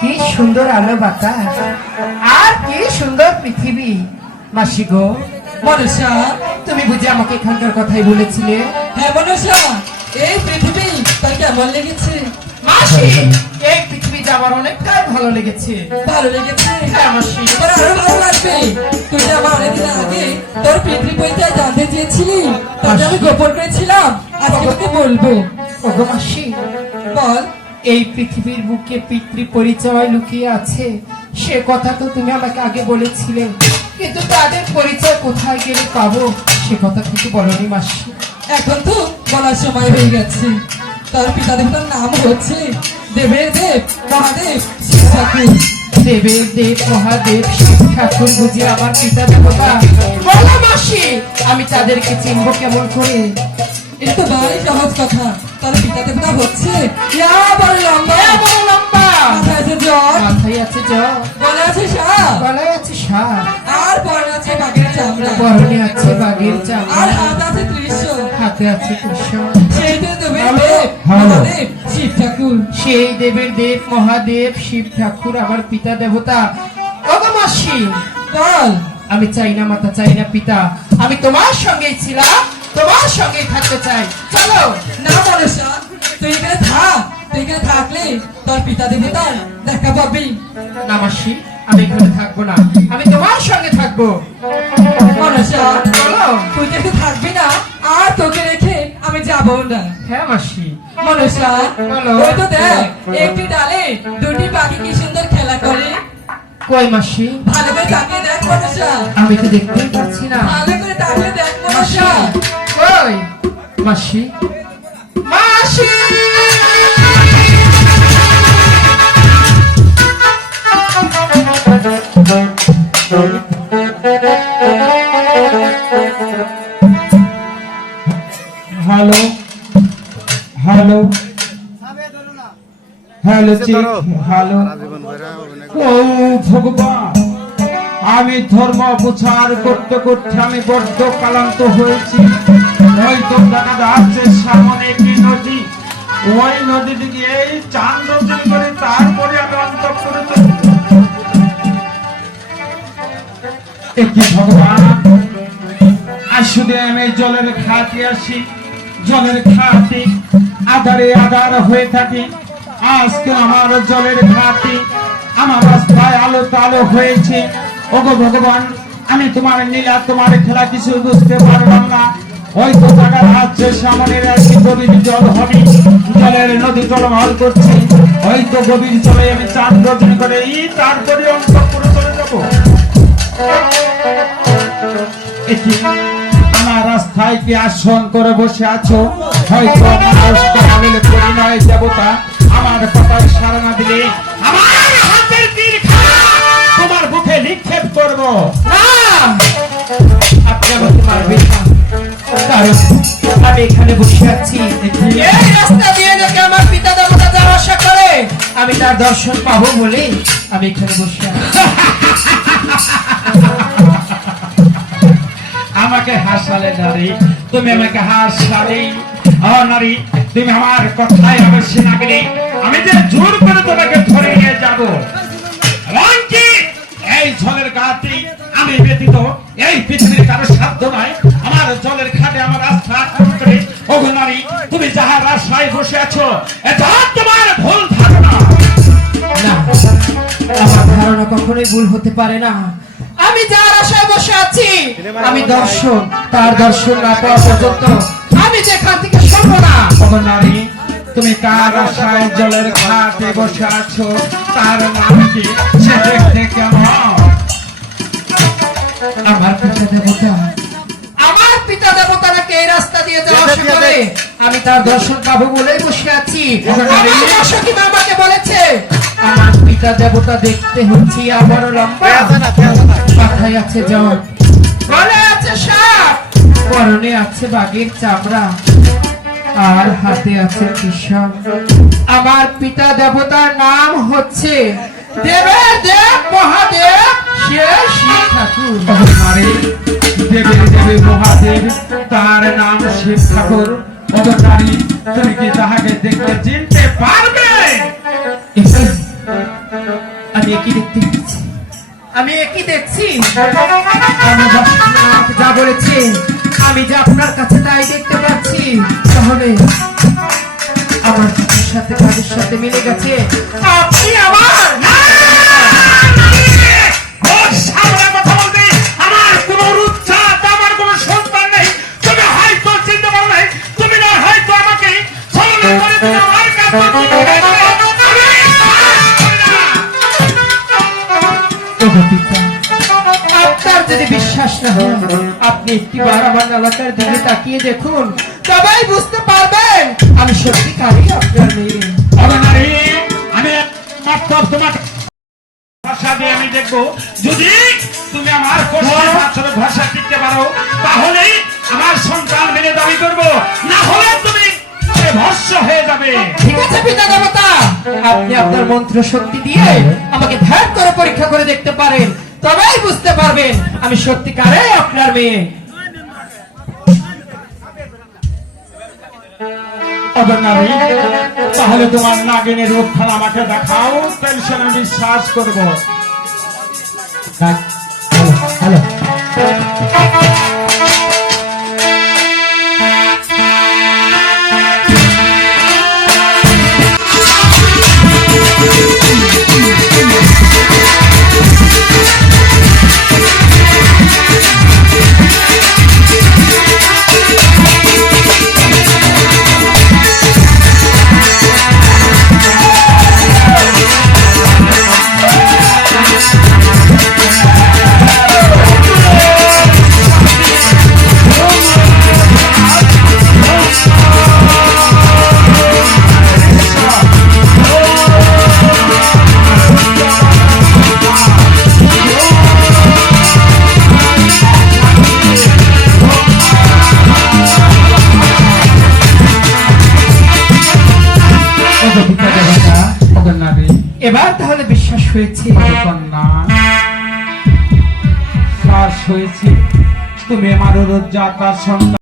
কি সুন্দর আলো বাতাস। আর কি সুন্দর পৃথিবী। মাসি গো মনসা তুমি বুঝি আমাকে এখানকার কথাই বলেছিলে। হ্যাঁ মনসা এই পৃথিবী তার কেমন লেগেছে? মাসি এই পৃথিবী যাবার অনেকটাই ভালো লেগেছে। ভালো লেগেছে? হ্যাঁ, মাসি। এবার আরও ভালো লাগবে। তুই যে আমার অনেকদিন আগে তোর পিতৃ বইতে জানতে চেয়েছিলি তাতে আমি গোপন করেছিলাম। আজকে তোকে বলব। ওগো মাসি। বল। এই পৃথিবীর বুকে পিতৃ পরিচয় লুকিয়ে আছে। সে কথা তো তুমি আমাকে আগে বলেছিলে। কিন্তু তাদের পরিচয় কোথায় গেলে পাবো? সে কথা কিন্তু বলনি মাসি। এখন তো বলার সময় হয়ে গেছে। তার পিতা দেবতার নাম হচ্ছে দেবের দেব মহাদেব শিব ঠাকুর। দেবের দেব মহাদেব শিব ঠাকুর বুঝি আমার পিতা দেবতা। বলো মাসি আমি তাদেরকে চিনবো কেমন করে? এটা তো ভারী সহজ কথা। তার পিতা দেবতা হচ্ছে। ইয়া বড় লম্বা। এ বড় লম্বা। মাথায় আছে জ্বর? মাথায় আছে জ্বর। গলা আছে সাপ? গলায় আছে সাপ। আর পরনে আছে বাঘের চামড়া। পরনে আছে বাঘের আর হাত আছে ত্রিশূল হাতে আছে সেই তো দেবের দেব। মহাদেব শিব ঠাকুর। সেই দেবের দেব মহাদেব শিব ঠাকুর আমার পিতা দেবতা। ওগো মাসি। বল। আমি চাই না মাতা চাই না পিতা। আমি তোমার সঙ্গেই ছিলাম। তোমার সঙ্গেই থাকতে চাই। চলো না মনসা তুই এখানে থাক তুই এখানে থাকলে তোর পিতা দেবতার দেখা পাবি। না মাসি আমি এখানে থাকব না আমি তোমার সঙ্গে থাকব। তুই থাকবি না আর তোকে রেখে আমি যাব না। হ্যাঁ মাসি। ওই তো দেখ একটি ডালে দুটি পাখি কি সুন্দর খেলা করে। কই মাসি? ভালো করে তাকিয়ে দেখ আমি তো দেখতেই পাচ্ছি না। ভালো করে তাকিয়ে দেখ মনসা কই মাসি? মাসি! হ্যালো? হ্যালো? Hello hello? ও ভগবান আমি ধর্ম প্রচার করতে করতে আমি বড্ড ক্লান্ত হয়েছি। ওই তো দেখা সামনে একটি নদী। ওই নদী দিকে এই চাঁদ রোজন করে তারপরে আমি অন্তর করে জলের খাতে আসি আধারে আধার হয়ে থাকি। আজকে আমার জলের খাতে আমার রাস্তায় আলো তালো হয়েছে। ওগো ভগবান, আমি তোমার নীলা, তোমার খেলা কিছু বুঝতে পারলাম না। ওই তো জায়গা আছে সামনের একটি গভীর জল হবে, জলের নদী জলমহল করছে। ওই তো গভীর জলে আমি চাঁদ রোজন করে অংশ চলে যাব আমার রাস্তায় কি আসন করে বসে আছো? হয়তো পরিণয় দেবতা। আমার কথায় সারা না দিলে আমার হাতের তীর তোমার বুকে নিক্ষেপ করব। আপনি মারবেন না কারণ আমি এখানে বসে আছি। এই রাস্তা দিয়ে নাকি আমার পিতা দেবতা যাওয়া আসা করে? আমি তার দর্শন পাবো বলে আমি এখানে বসে আছি। আমাকে হাসালে নারী তুমি আমাকে হাসালে। ও নারী তুমি আমার কথায় অবশ্যই না গেলে আমি যে জোর করে তোমাকে ধরে নিয়ে যাব। এই জলের গাতে আমি ব্যতীত এই পৃথিবীর কারও আশায় বসে আছো এটা তোমার ভুল ধারণা। না আমার ধারণা কখনোই ভুল হতে পারে না। আমি যার আশায় বসে আছি আমি দর্শন তার দর্শন না পাওয়া পর্যন্ত আমি যেখান থেকে সরব না। ওগো নারী তুমি কার আশায় জলের ঘাটে বসে আছো? তার নাম কি? সে দেখতে কেমন? আমার পিতা দেবতা রাস্তা দিয়ে যাওয়া আসা আমি তার দর্শন পাবো বলেই বসে আছি। আমাকে বলেছে আমার পিতা দেবতা দেখতে হচ্ছে লম্বা মাথায় আছে সাপ পরনে আছে বাঘের চামড়া আর হাতে আছে ত্রিশূল আমার পিতা দেবতার নাম হচ্ছে দেবের দেব মহাদেব সে শিব ঠাকুর। নারী দেবে দেবে মহাদেব তার নাম শিব ঠাকুর। অবতারী তুমি কি তাহাকে দেখতে চিনতে পারবে? আমি একই দেখতে আমি একই দেখছি। যা বলেছে আপনি একটিবার আমার এলাকার দিকে তাকিয়ে দেখুন। তবেই বুঝতে পারবেন আমি সত্যিকারই আপনার মেয়ে আমি মাত্র তোমার ভাষা দিয়ে আমি দেখব। যদি তুমি আমার কোশ্চেন ভাষা শিখতে পারো তাহলেই আমার সন্তান মেনে দাবি করব। না হলে তুমি ভস্য হয়ে যাবে। ঠিক আছে পিতা দেবতা। আপনি আপনার মন্ত্র শক্তি দিয়ে আমাকে ধ্যান করে পরীক্ষা করে দেখতে পারেন। তবেই বুঝতে পারবেন আমি সত্যিকারে আপনার মেয়ে। তাহলে তোমার নাগিনের রূপখান আমাকে দেখাও তাহলে আমি বিশ্বাস করব। হ্যালো। হয়েছে কন্যা, শ্বাস হয়েছে। তুমি আমার রোজ যাতার সন্তান।